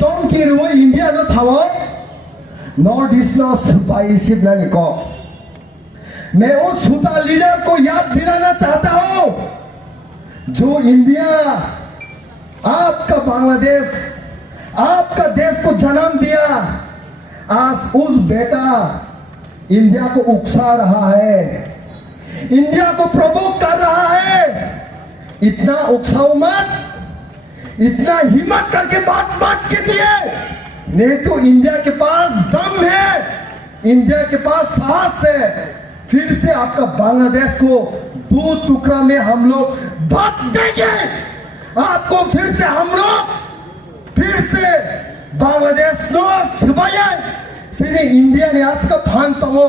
dom ki ruwa India no thawo north east में भाई शिवलानी को मैं उस छोटा लीडर को याद दिलाना चाहता हूं जो इंडिया आपका बांग्लादेश आपका देश को जन्म दिया आज उस बेटा इंडिया को उकसा रहा है इंडिया को प्रोवोक कर रहा है इतना उकसाओ मत इतना हिम्मत करके बात मत कीजिए नहीं तो इंडिया के पास दम है इंडिया के पास साहस है फिर से आपका बांग्लादेश को दो टुकड़ा में हम लोग बांट देंगे आपको फिर से हम लोग फिर से बांग्लादेश नो सुबाया सिने इंडिया ने आज का फान तंगो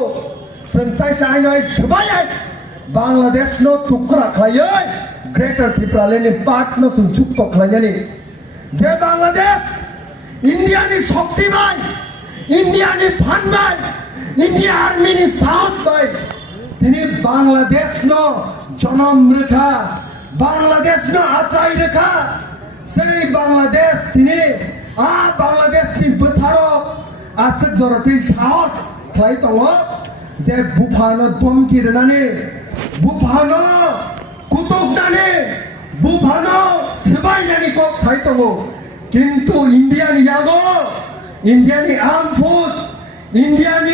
संताई शायनाई सुबाया बांग्लादेश नो टुकड़ा खाये ग्रेटर त्रिपुरा लेने पार्ट नो सुजुक को खाये ने जे बांग्लादेश इंडिया ने शक्ति भाई इंडिया ने फन भाई इंडिया आर्मी ने साहस भाई तिनी बांग्लादेश नो जन्म रेखा बांग्लादेश नो आचाई रेखा से बांग्लादेश तिनी बांग्लादेश ती बसारो आसे जरती साहस खाई तंगो जे बुफानो दमकी रेनाने बुफानो कुतुकदाने बुफानो सिबाइनानी को खाई तंगो किंतु इंडियन यागो Indian arm force Indian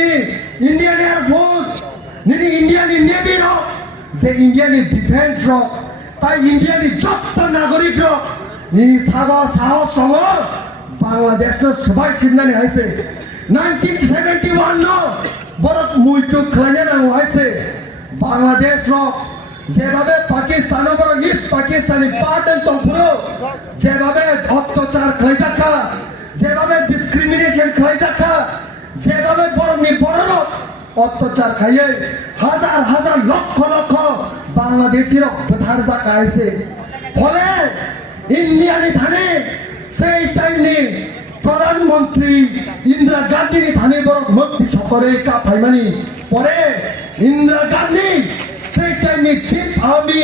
air force निनी इंडियन नेवी रो जे इंडियन डिफेंस रो ताई इंडियन जत्त नागरिक रो निनी सागो साहस संगो बांग्लादेश नो सबाई सिन्नानि हाइसे 1971 नो बरक मुइटु खलाने नांगो हाइसे बांग्लादेश रो যেভাবে পাকিস্তানের বড় ইস্ট পাকিস্তানি পার্টেন তংপুরো যেভাবে অত্যাচার খাইজাখা যেভাবে ডিসক্রিমিনেশন খাইজাখা যেভাবে বড় বড় অত্যাচার খাইয়ে হাজার হাজার লক্ষ লক্ষ বাংলাদেশির প্রধার জাকাইছে ফলে ইন্ডিয়ানি থানে সেই টাইমনি প্রধানমন্ত্রী ইন্দিরা গান্ধী থানে বড় মুক্তি সকলে কা ফাইমানি পরে ইন্দিরা গান্ধী চিফ আর্মি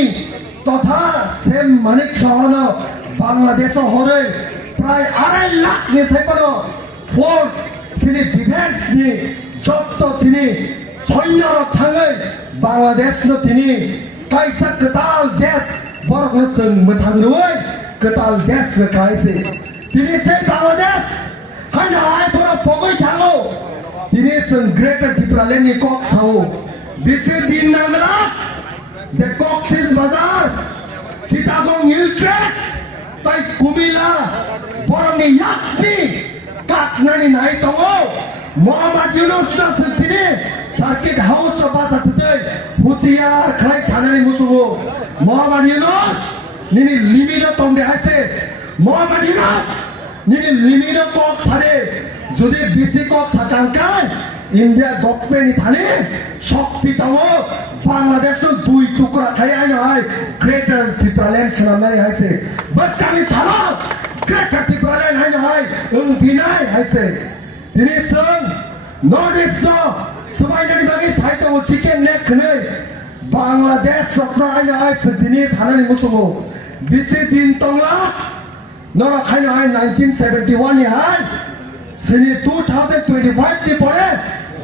তথা সেম মানিক সহন বাংলাদেশ হরে প্রায় 2.5 লাখ নিসাইপন ফোর্স সিনি ডিফেন্স নি যত সিনি সৈন্য থাঙ্গै বাংলাদেশ ন তিনি কাইসা কতাল দেশ বরং সং মথাংরুই কতাল দেশ রেখাইছে তিনি সেই বাংলাদেশ হানা আই পুরো পগৈ থাঙ্গো তিনি সং গ্রেটার ত্রিপুরালেন্ডনি কক সাও বিসে দিন নাংরা যে কক্সিস বাজার চিটাগং ইলট্রেক তাই কুমিলা বরনি ইয়াকনি কাটনানি নাই তঙ্গো মোহাম্মদ ইউনুস না সতিনি সার্কিট হাউস র বাসাতে হুসিয়ার খাই সানানি মুসুগো মোহাম্মদ ইউনুস নিনি লিমিট তমদে আছে মোহাম্মদ ইউনুস নিনি লিমিট কক সারে যদি বিসি কক সাকাঙ্কায় इंडिया गवर्नमेंट थाने शक्ति तंगो बांग्लादेश नो दुई टुकड़ा खाई आइनो हाय ग्रेटर त्रिपुरालैंड सनामनाय हायसे बच्चानि सालो ग्रेटर त्रिपुरालैंड हायनो हाय बिनाय हायसे दिनै जों नर्थ ईस्ट नो सबाइनानि बागै साइटआव चिकेन नेक खनै बांग्लादेश रत्न हायनो हाय दिनै थानानि मुसुगो बिसे दिन तंगला नरा खायनो हाय 1971 नि हाय सिनि 2025 नि परे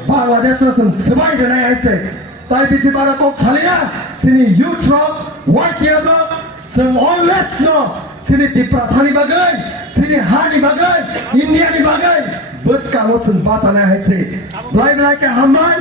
बांग्लादेश में सबाई देना ऐसे ताई बिसी बारा को छलिया सिनी यूथ रॉक व्हाइट येलो सम ऑलवेज नो सिनी त्रिपुरासानी बागै सिनी हानि बागै इंडियानि बागै बस कामो सुन बासाना ऐसे ब्लाइ ब्लाइ के हमाय